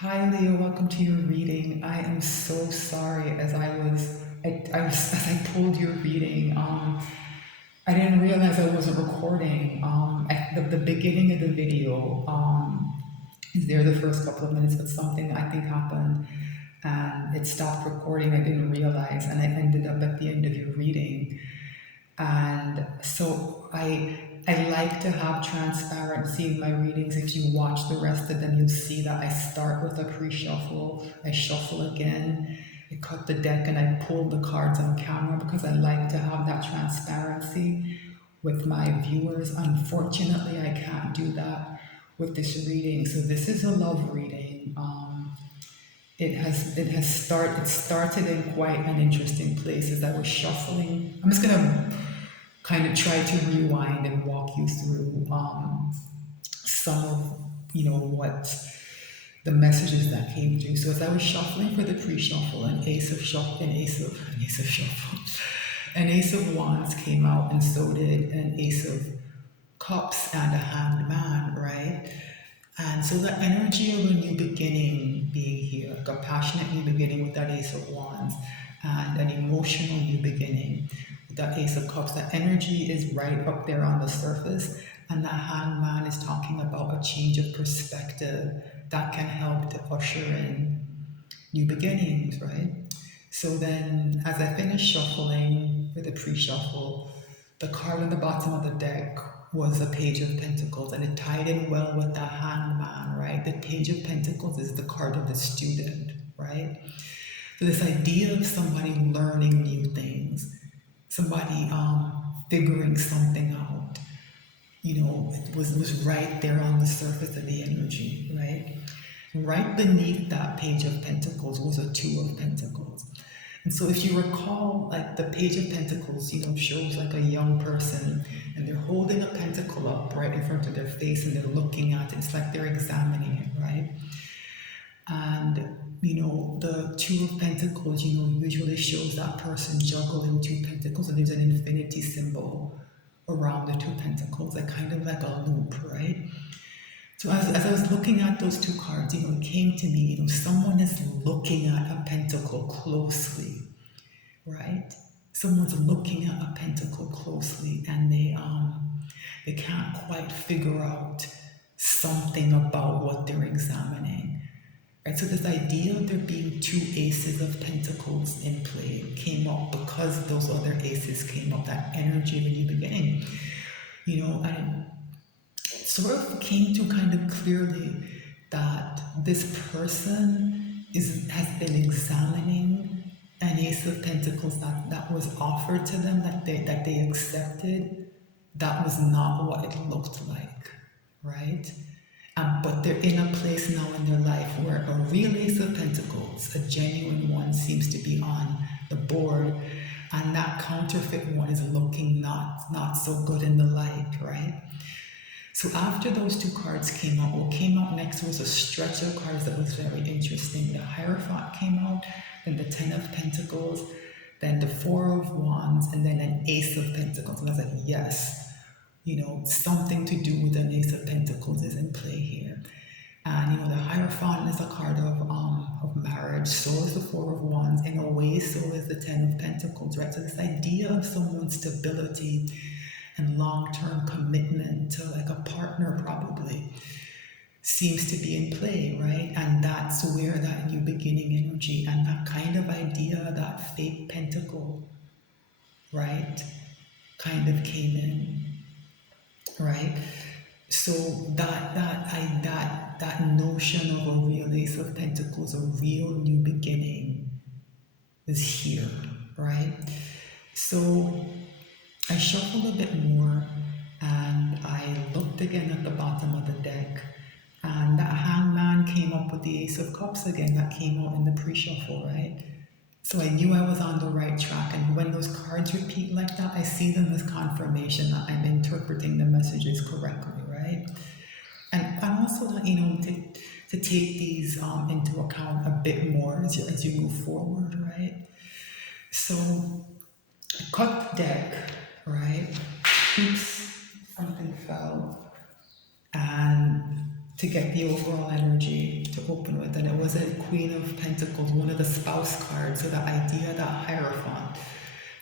Hi Leo, welcome to your reading. I am so sorry as I pulled your reading. I didn't realize I wasn't recording. At the beginning of the video is there the first couple of minutes, but something I think happened and it stopped recording. I didn't realize, and I ended up at the end of your reading. And so I like to have transparency in my readings. If you watch the rest of them, you'll see that I start with a pre-shuffle, I shuffle again, I cut the deck and I pull the cards on camera because I like to have that transparency with my viewers. Unfortunately, I can't do that with this reading. So this is a love reading. It started in quite an interesting place as I was shuffling. I'm just gonna kind of try to rewind and walk you through some of what the messages that came through. So as I was shuffling for the pre-shuffle, an ace of wands came out, and so did an ace of cups and a hanged man, right? And so the energy of a new beginning being here, like a passionate new beginning with that ace of wands, and an emotional new beginning with that ace of cups, that energy is right up there on the surface. And the hangman is talking about a change of perspective that can help to usher in new beginnings, right? So then, as I finished shuffling for the pre-shuffle, the card on the bottom of the deck was a page of pentacles, and it tied in well with the hangman, right? The page of pentacles is the card of the student, right? So this idea of somebody learning new things, somebody figuring something out, it was right there on the surface of the energy, right? Right beneath that page of pentacles was a two of pentacles. And so if you recall, like the page of pentacles, shows like a young person and they're holding a pentacle up right in front of their face and they're looking at it. It's like they're examining it, right? And the two of pentacles, usually shows that person juggling two pentacles, and there's an infinity symbol around the two pentacles, like kind of like a loop, right? So as I was looking at those two cards, it came to me, someone is looking at a pentacle closely, right? Someone's looking at a pentacle closely, and they can't quite figure out something about what they're examining. Right, so this idea of there being two aces of pentacles in play came up because those other aces came up, that energy of a new beginning. And it sort of came to kind of clearly that this person has been examining an ace of pentacles that was offered to them, that they accepted, that was not what it looked like, right? But they're in a place now in their life where a real ace of pentacles, a genuine one, seems to be on the board, and that counterfeit one is looking not so good in the light, right? So after those two cards came out, what came out next was a stretch of cards that was very interesting. The Hierophant came out, then the Ten of Pentacles, then the Four of Wands, and then an Ace of Pentacles. And I was like, yes, something to do with an Ace of Pentacles is in play here. And the Hierophant is a card of marriage, so is the Four of Wands. In a way, so is the Ten of Pentacles, right? So this idea of someone's stability and long-term commitment to like a partner probably seems to be in play, right? And that's where that new beginning energy and that kind of idea, that fake pentacle, right, kind of came in, right? So that notion of a real ace of pentacles, a real new beginning, is here, right? So I shuffled a bit more and I looked again at the bottom of the deck, and that hangman came up with the ace of cups again that came out in the pre-shuffle, right? So I knew I was on the right track, and when those cards repeat like that, I see them as confirmation that I'm interpreting the messages correctly, right? And also that, to take these into account a bit more as you move forward, right? So cut the deck, right? Oops, something fell. And to get the overall energy to open with, and it was a Queen of Pentacles, one of the spouse cards. So the idea, that Hierophant,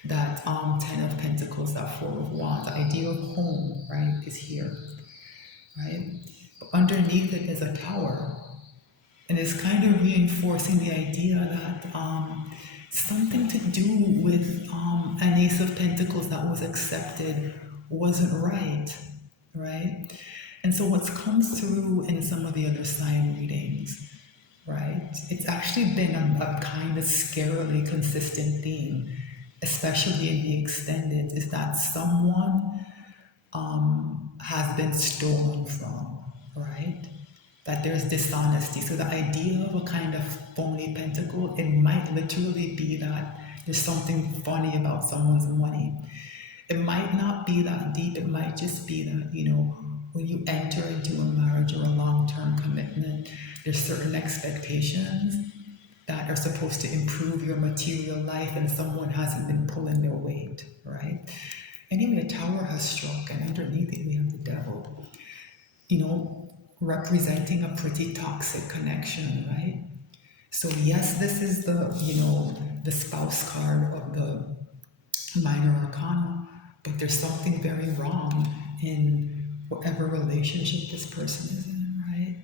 that Ten of Pentacles, that Four of Wands, the idea of home, right, is here, right? But underneath it is a Tower. And it's kind of reinforcing the idea that something to do with an Ace of Pentacles that was accepted wasn't right, right? And so what's comes through in some of the other sign readings, right? It's actually been a kind of scarily consistent theme, especially in the extended, is that someone has been stolen from, right? That there's dishonesty. So the idea of a kind of phony pentacle, it might literally be that there's something funny about someone's money. It might not be that deep. It might just be that, when you enter into a marriage or a long-term commitment, there's certain expectations that are supposed to improve your material life, and someone hasn't been pulling their weight, right? Anyway, a Tower has struck, and underneath it we have the Devil, representing a pretty toxic connection, right? So yes, this is the spouse card of the minor arcana, but there's something very wrong in whatever relationship this person is in, right?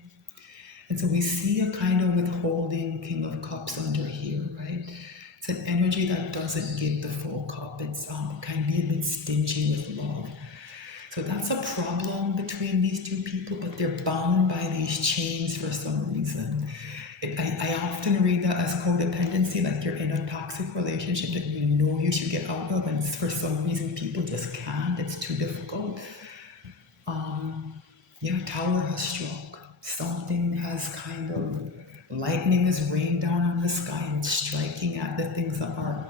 And so we see a kind of withholding King of Cups under here, right? It's an energy that doesn't give the full cup. It can be a bit stingy with love. So that's a problem between these two people, but they're bound by these chains for some reason. I often read that as codependency, like you're in a toxic relationship that you know you should get out of, and for some reason people just can't. It's too difficult. Tower has struck. Something has kind of, lightning is rained down on the sky and striking at the things that are,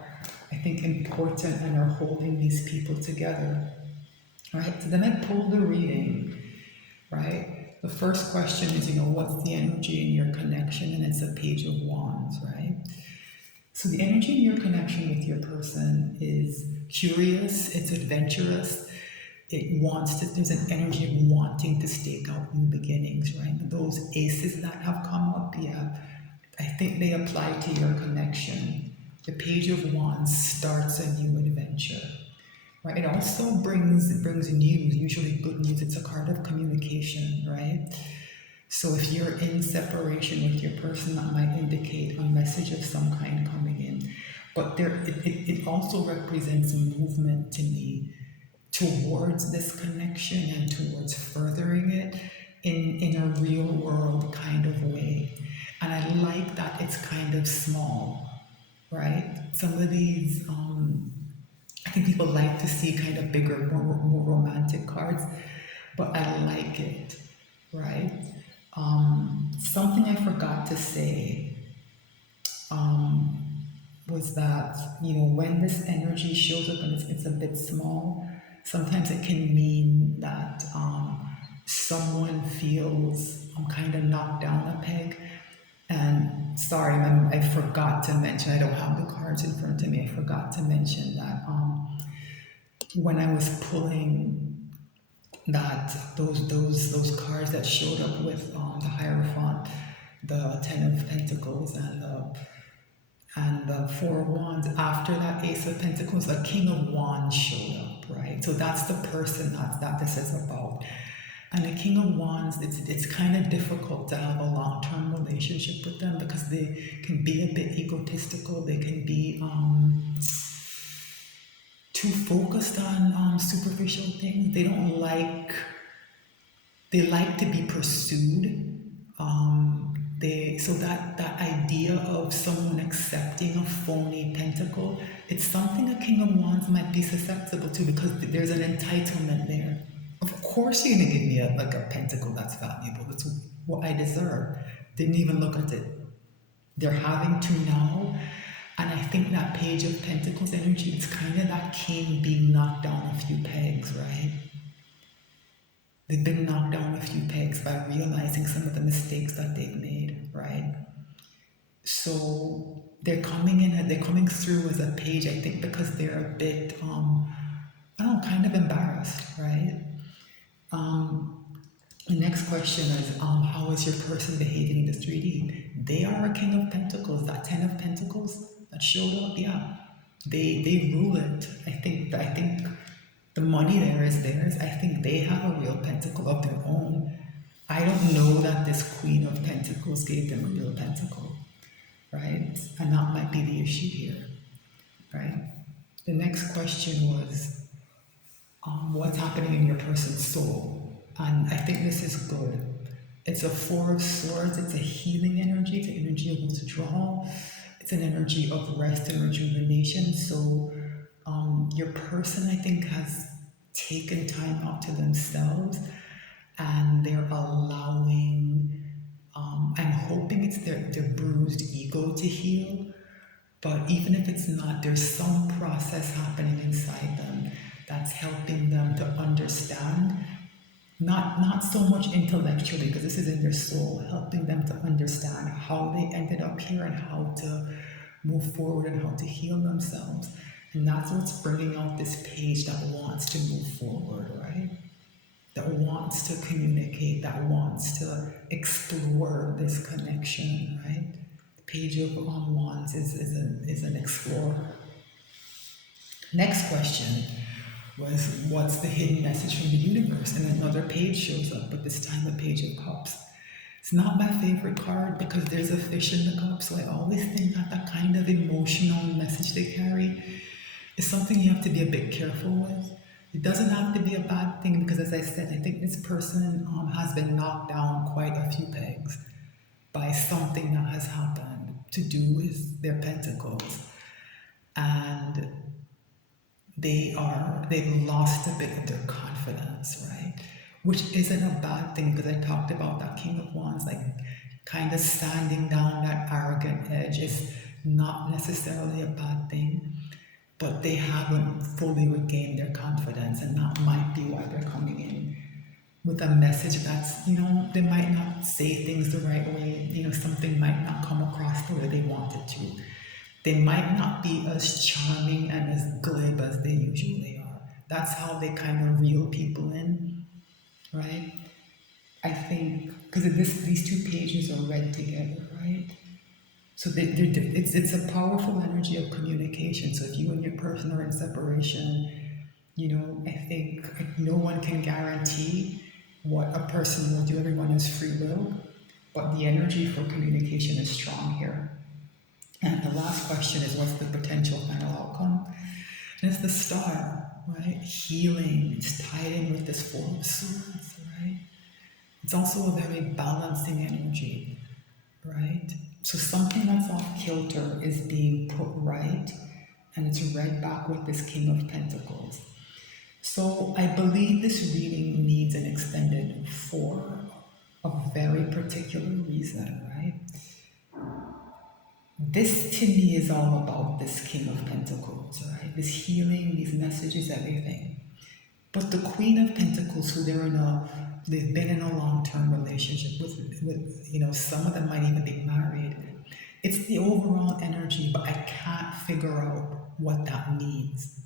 I think, important and are holding these people together. Right? So then I pulled the reading, right? The first question is, what's the energy in your connection? And it's a Page of Wands, right? So the energy in your connection with your person is curious, it's adventurous, there's an energy of wanting to stake out new beginnings, right? Those aces that have come up, yeah, I think they apply to your connection. The Page of Wands starts a new adventure. Right? It also brings news, usually good news. It's a card of communication, right? So if you're in separation with your person, that might indicate a message of some kind coming in. But it also represents movement to me towards this connection and towards furthering it in a real world kind of way. And I like that it's kind of small, right? Some of these I think people like to see kind of bigger, more romantic cards, but I like it, right? Something I forgot to say was that, when this energy shows up and it's a bit small, sometimes it can mean that someone feels kind of knocked down a peg. And sorry, I forgot to mention, I don't have the cards in front of me, I forgot to mention that when I was pulling those cards that showed up with the Hierophant, the Ten of Pentacles, and the Four of Wands, after that Ace of Pentacles, the King of Wands showed up, right? So that's the person that this is about. And the King of Wands, it's kind of difficult to have a long-term relationship with them because they can be a bit egotistical. They can be too focused on superficial things. They like to be pursued. So that idea of someone accepting a phony pentacle, it's something a King of Wands might be susceptible to because there's an entitlement there. Of course you're gonna give me a pentacle that's valuable. That's what I deserve. Didn't even look at it. They're having to now. And I think that Page of Pentacles energy, it's kind of that king being knocked down a few pegs, right? They've been knocked down a few pegs by realizing some of the mistakes that they've made, right? So they're coming through as a page, I think, because they're a bit, kind of embarrassed, right? The next question is, how is your person behaving in this 3D? they are a king of pentacles. That 10 of pentacles that showed up, yeah, they rule it. I think the money there is theirs. I think they have a real pentacle of their own. I don't know that this queen of pentacles gave them a real pentacle, right? And that might be the issue here, right? The next question was, what's happening in your person's soul? And I think this is good. It's a Four of Swords. It's a healing energy. It's an energy of withdrawal. It's an energy of rest and rejuvenation. So your person, I think, has taken time out to themselves, and they're allowing, I'm hoping it's their bruised ego to heal. But even if it's not, there's some process happening inside them that's helping them to understand, not so much intellectually, because this is in their soul, helping them to understand how they ended up here and how to move forward and how to heal themselves. And that's what's bringing out this page that wants to move forward, right? That wants to communicate, that wants to explore this connection, right? The Page of Wands is an explorer. Next question was, what's the hidden message from the universe? And another page shows up, but this time a Page of Cups. It's not my favorite card because there's a fish in the cup, so I always think that that kind of emotional message they carry is something you have to be a bit careful with. It doesn't have to be a bad thing because, as I said, I think this person has been knocked down quite a few pegs by something that has happened to do with their pentacles. And they've lost a bit of their confidence, right? Which isn't a bad thing because I talked about that King of Wands, like kind of standing down that arrogant edge is not necessarily a bad thing, but they haven't fully regained their confidence, and that might be why they're coming in with a message that's, they might not say things the right way, something might not come across the way they want it to. They might not be as charming and as glib as they usually are. That's how they kind of reel people in, right? I think, because these two pages are read together, right? So it's a powerful energy of communication. So if you and your person are in separation, I think no one can guarantee what a person will do. Everyone has free will, but the energy for communication is strong here. And the last question is, what's the potential final outcome? And it's the Star, right? Healing. It's tied in with this Four of Swords, right? It's also a very balancing energy, right? So something that's off kilter is being put right, and it's read back with this King of Pentacles. So I believe this reading needs an extended for a very particular reason, right? This to me is all about this King of Pentacles, right? This healing, these messages, everything. But the Queen of Pentacles, who they've been in a long-term relationship with, some of them might even be married. It's the overall energy, but I can't figure out what that means.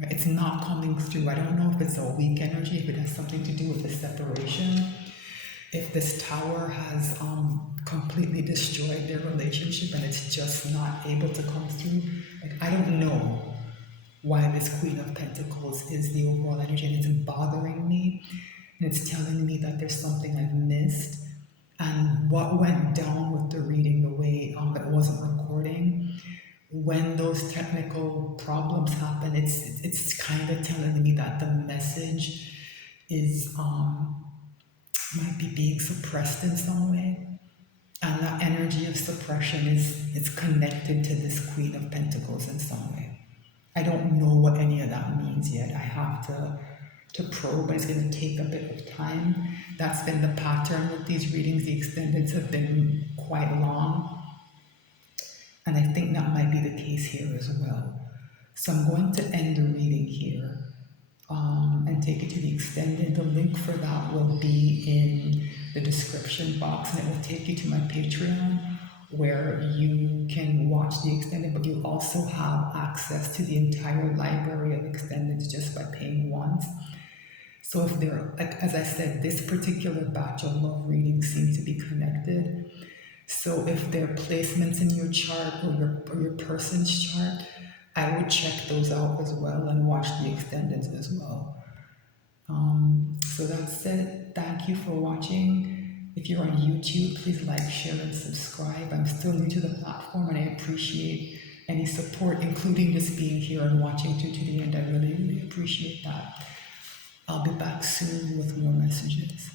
Right? It's not coming through. I don't know if it's a weak energy, if it has something to do with the separation, if this Tower has completely destroyed their relationship and it's just not able to come through. Like, I don't know why this Queen of Pentacles is the overall energy, and it's bothering me, and it's telling me that there's something I've missed. And what went down with the reading, the way it wasn't recording, when those technical problems happen, it's kind of telling me that the message is might be being suppressed in some way. And that energy of suppression it's connected to this Queen of Pentacles in some way. I don't know what any of that means yet. I have to probe, but it's going to take a bit of time. That's been the pattern with these readings. The extendeds have been quite long. And I think that might be the case here as well. So I'm going to end the reading here and take it to the extended. The link for that will be in the description box, and it will take you to my Patreon, where you can watch the extended, but you also have access to the entire library of extendeds just by paying once. So if they're, like, as I said, this particular batch of love readings seem to be connected. So if there are placements in your chart or your person's chart, I would check those out as well and watch the extendeds as well. So that's it. Thank you for watching. If you're on YouTube, please like, share, and subscribe. I'm still new to the platform and I appreciate any support, including just being here and watching through to the end. I really, really appreciate that. I'll be back soon with more messages.